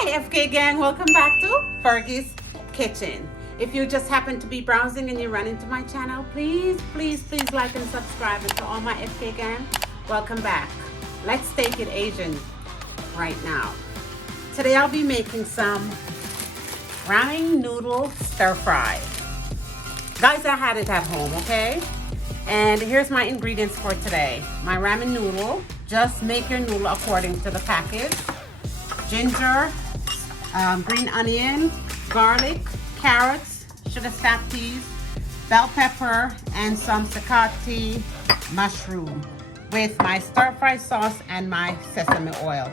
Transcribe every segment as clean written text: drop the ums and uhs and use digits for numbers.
Hi FK gang, welcome back to Fergie's Kitchen. If you just happen to be browsing and you run into my channel, please like and subscribe. And to all my FK gang, welcome back. Let's take it Asian right now. Today I'll be making some ramen noodle stir fry. Guys, I had it at home, okay? And here's my ingredients for today. My ramen noodle, just make your noodle according to the package. Ginger, green onion, garlic, carrots, sugar snap peas, bell pepper, and some sakati mushroom with my stir fry sauce and my sesame oil.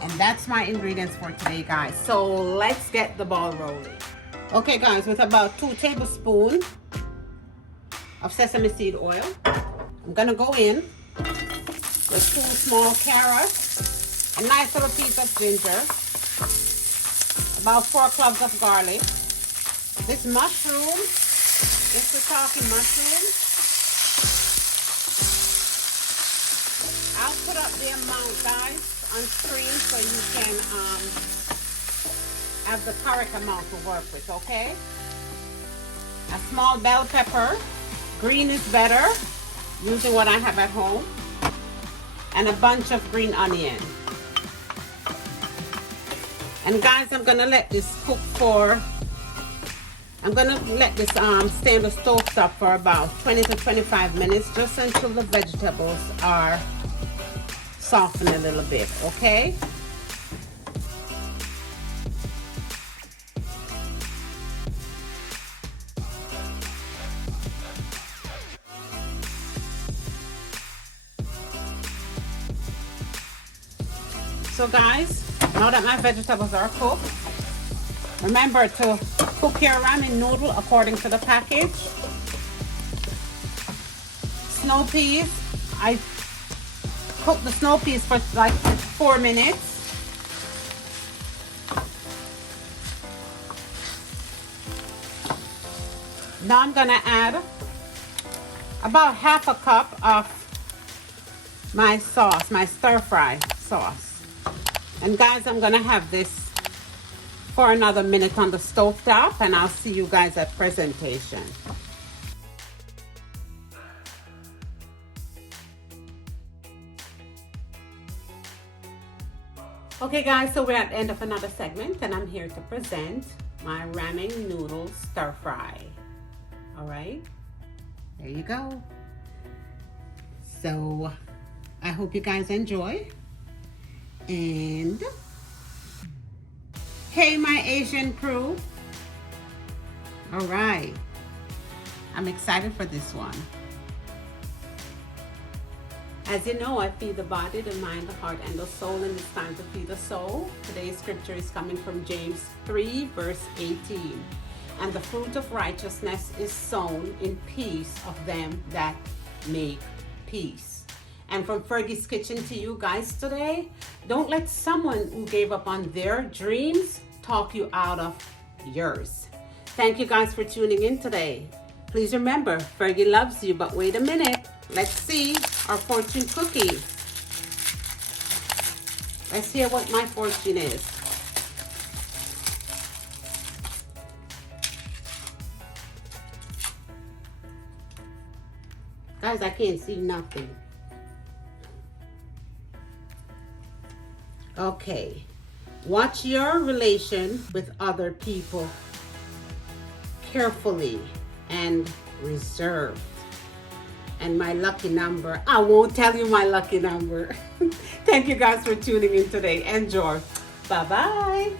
And that's my ingredients for today, guys. So let's get the ball rolling. Okay guys, with about 2 tablespoons of sesame seed oil, I'm gonna go in with 2 small carrots, a nice little piece of ginger, about 4 cloves of garlic. This mushroom, if we're talking mushroom, I'll put up the amount, guys, on screen so you can have the correct amount to work with, okay? A small bell pepper, green is better, using what I have at home, and a bunch of green onion. And guys, I'm gonna let this cook for, I'm gonna let this stay on the stove top for about 20 to 25 minutes, just until the vegetables are softened a little bit, okay? So guys, now that my vegetables are cooked, remember to cook your ramen noodle according to the package. Snow peas, I cooked the snow peas for like 4 minutes. Now I'm gonna add about half a cup of my sauce, my stir fry sauce. And guys, I'm gonna have this for another minute on the stove top, and I'll see you guys at presentation. Okay guys, so we're at the end of another segment, and I'm here to present my ramen noodle stir fry. All right, there you go. So I hope you guys enjoy. And hey my Asian crew, all right, I'm excited for this one. As you know, I feed the body, the mind, the heart, and the soul, and it's time to feed the soul. Today's scripture is coming from James 3 verse 18. And the fruit of righteousness is sown in peace of them that make peace. And from Fergie's Kitchen to you guys today, don't let someone who gave up on their dreams talk you out of yours. Thank you guys for tuning in today. Please remember, Fergie loves you, but wait a minute. Let's see our fortune cookie. Let's hear what my fortune is. Guys, I can't see nothing. Okay, watch your relation with other people carefully and reserved. And my lucky number, I won't tell you my lucky number. Thank you guys for tuning in today. Enjoy. Bye-bye.